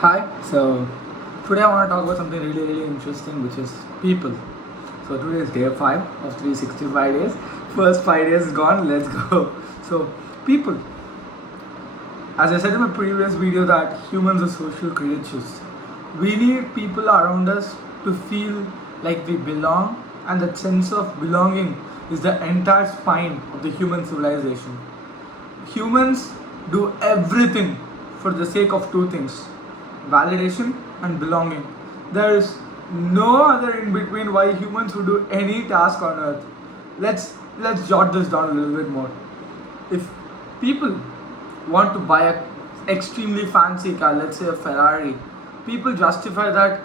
Hi, so today I want to talk about something really interesting, which is people. So today is day 5 of 365 days. First 5 days is gone, let's go. So, people. As I said in my previous video, that humans are social creatures. We need people around us to feel like we belong, and that sense of belonging is the entire spine of the human civilization. Humans do everything for the sake of two things: validation and belonging. There is no other in between why humans would do any task on earth. Let's jot this down a little bit more. If people want to buy a extremely fancy car, let's say a Ferrari, people justify that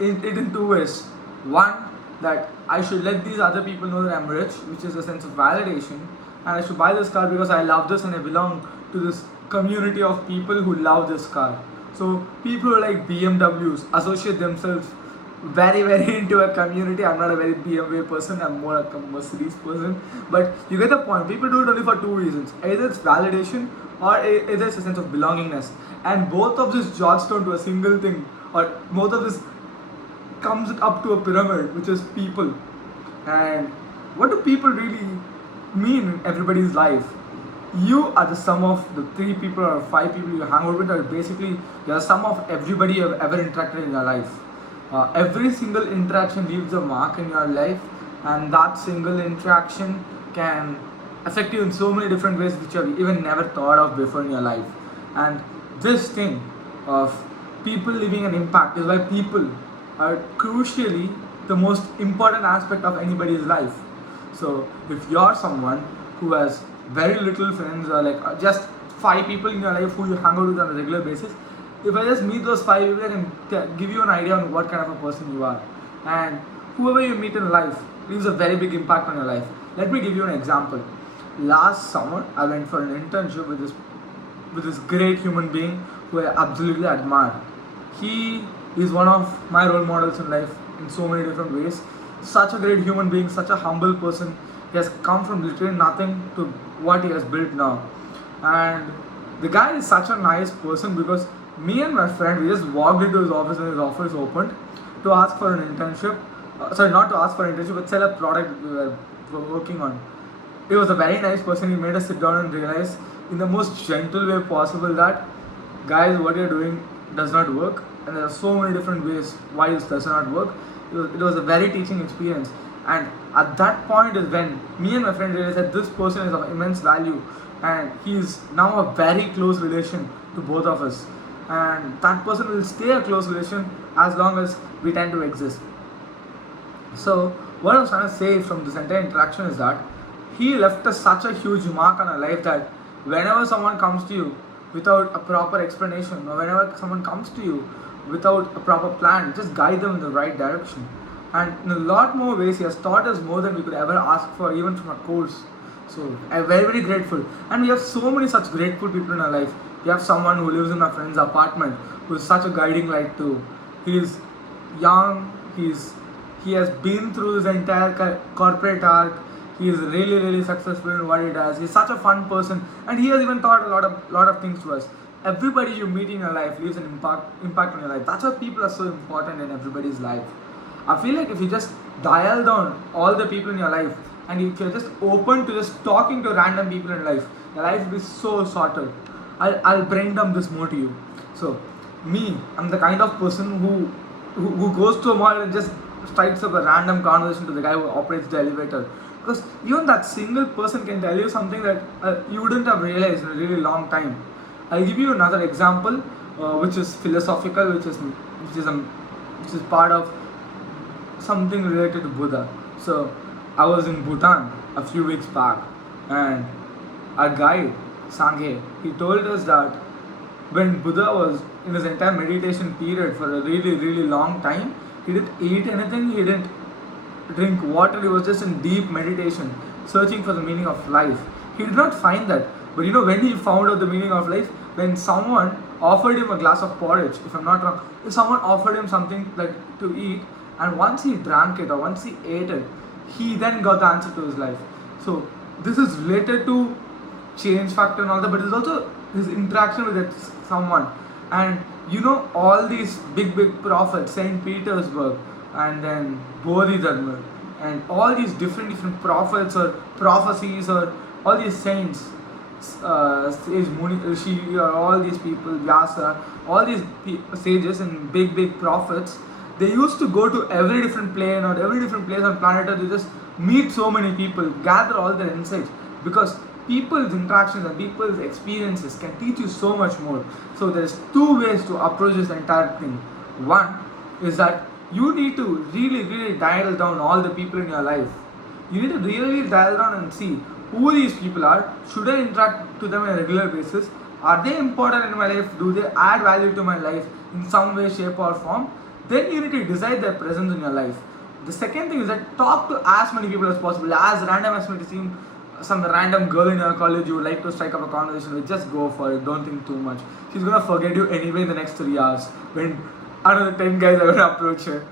in two ways. One, that I should let these other people know that I'm rich, which is a sense of validation, and I should buy this car because I love this and I belong to this community of people who love this car. So people who like BMWs associate themselves very into a community. I'm not a very BMW person, I'm more a Mercedes person. But you get the point. People do it only for two reasons. Either it's validation or either it's a sense of belongingness. And both of this jots down to a single thing, or both of this comes up to a pyramid, which is people. And what do people really mean in everybody's life? You are the sum of the three people or five people you hang out with, or basically you're the sum of everybody you've ever interacted in your life. Every single interaction leaves a mark in your life, and that single interaction can affect you in so many different ways which you have even never thought of before in your life. And this thing of people leaving an impact is why people are crucially the most important aspect of anybody's life. So if you're someone who has very little friends, or like just five people in your life who you hang out with on a regular basis, if I just meet those five people, I can give you an idea on what kind of a person you are. And whoever you meet in life leaves a very big impact on your life. Let me give you an example. Last summer, I went for an internship with this great human being who I absolutely admire. He is one of my role models in life in so many different ways. Such a great human being, such a humble person. He has come from literally nothing to what he has built now. And the guy is such a nice person because me and my friend, we just walked into his office and his office opened to ask for an internship. Sorry, not to ask for an internship, but sell a product we were working on. He was a very nice person. He made us sit down and realize in the most gentle way possible that, guys, what you're doing does not work, and there are so many different ways why this does not work. It was a very teaching experience. And at that point is when me and my friend realized that this person is of immense value, and he is now a very close relation to both of us, and that person will stay a close relation as long as we tend to exist. So what I was trying to say from this entire interaction is that he left such a huge mark on our life that whenever someone comes to you without a proper explanation, or whenever someone comes to you without a proper plan, just guide them in the right direction. And in a lot more ways, he has taught us more than we could ever ask for, even from a course. So I'm very grateful. And we have so many such grateful people in our life. We have someone who lives in a friend's apartment who is such a guiding light too. He is young, he has been through this entire corporate arc. He is really successful in what he does. He's such a fun person, and he has even taught a lot of things to us. Everybody you meet in your life leaves an impact on your life. That's why people are so important in everybody's life. I feel like if you just dial down all the people in your life, and if you're just open to just talking to random people in life, your life will be so sorted. I'll brain dump this more to you. So, me, I'm the kind of person who goes to a mall and just strikes up a random conversation to the guy who operates the elevator. Because even that single person can tell you something that you wouldn't have realized in a really long time. I'll give you another example, which is philosophical, which is part of something related to Buddha. So I was in Bhutan a few weeks back, and our guide Sanghe, he told us that when Buddha was in his entire meditation period for a really long time, he didn't eat anything, he didn't drink water, he was just in deep meditation, searching for the meaning of life. He did not find that. But when he found out the meaning of life? When someone offered him a glass of porridge, if I'm not wrong, if someone offered him something like to eat, and once he drank it or once he ate it, he then got the answer to his life. So this is related to change factor and all that, but it's also his interaction with someone. And all these big prophets, Saint Petersburg, and then Bodhidharma, and all these different prophets or prophecies, or all these saints, sage Muni, Rishi, or all these people, Vyasa, all these sages and big prophets, they used to go to every different plane or every different place on planet Earth. They just meet so many people, gather all their insights, because people's interactions and people's experiences can teach you so much more. So there's two ways to approach this entire thing. One is that you need to really dial down all the people in your life. You need to really dial down and see who these people are. Should I interact to them on a regular basis? Are they important in my life? Do they add value to my life in some way, shape or form? Then you need to decide their presence in your life. The second thing is that talk to as many people as possible. As random as it seems, some random girl in your college you would like to strike up a conversation with, just go for it. Don't think too much. She's gonna forget you anyway in the next 3 hours when another 10 guys are gonna approach her.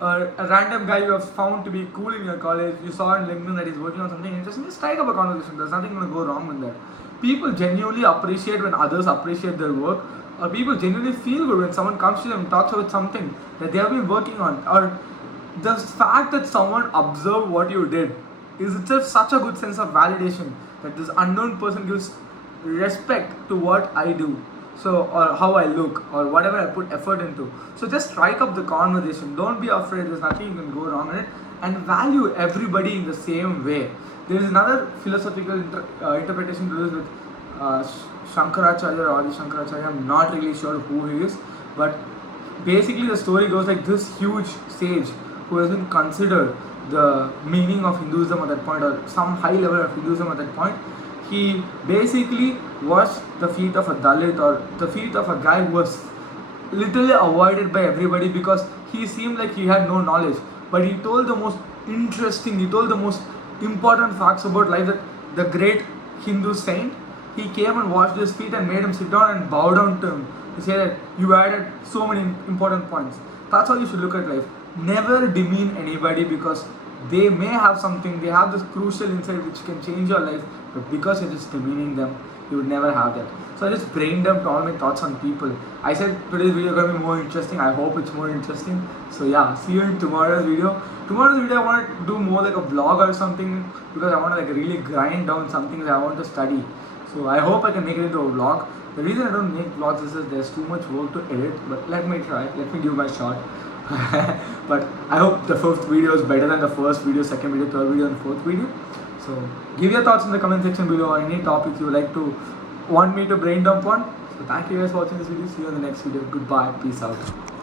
Or a random guy you have found to be cool in your college, you saw on LinkedIn that he's working on something interesting, just strike up a conversation. There's nothing gonna go wrong with that. People genuinely appreciate when others appreciate their work, or people genuinely feel good when someone comes to them and talks about something that they have been working on, or the fact that someone observed what you did is itself such a good sense of validation that this unknown person gives respect to what I do, so, or how I look, or whatever I put effort into. So just strike up the conversation. Don't be afraid. There's nothing you can go wrong in it, and value everybody in the same way. There is another philosophical interpretation to this with Shankaracharya or Adi Shankaracharya. I'm not really sure who he is, but basically the story goes like this huge sage who has been considered the meaning of Hinduism at that point, or some high level of Hinduism at that point. He basically washed the feet of a Dalit, or the feet of a guy who was literally avoided by everybody because he seemed like he had no knowledge. But he told the most important facts about life, that the great Hindu saint, he came and washed his feet and made him sit down and bow down to him to say that you added so many important points. That's how you should look at life. Never demean anybody because they may have something, they have this crucial insight which can change your life, but because you're just demeaning them, you would never have that. So I just brain dumped all my thoughts on people. I said today's video is going to be more interesting. I hope it's more interesting. So yeah, see you in tomorrow's video. Tomorrow's video I want to do more like a vlog or something, because I want to like really grind down something that I want to study. So I hope I can make it into a vlog. The reason I don't make vlogs is that there's too much work to edit, but let me try. Let me give my shot. But I hope the fifth video is better than the first video, second video, third video and fourth video. So give your thoughts in the comment section below, or any topics you would like to want me to brain dump on. So thank you guys for watching this video. See you in the next video. Goodbye. Peace out.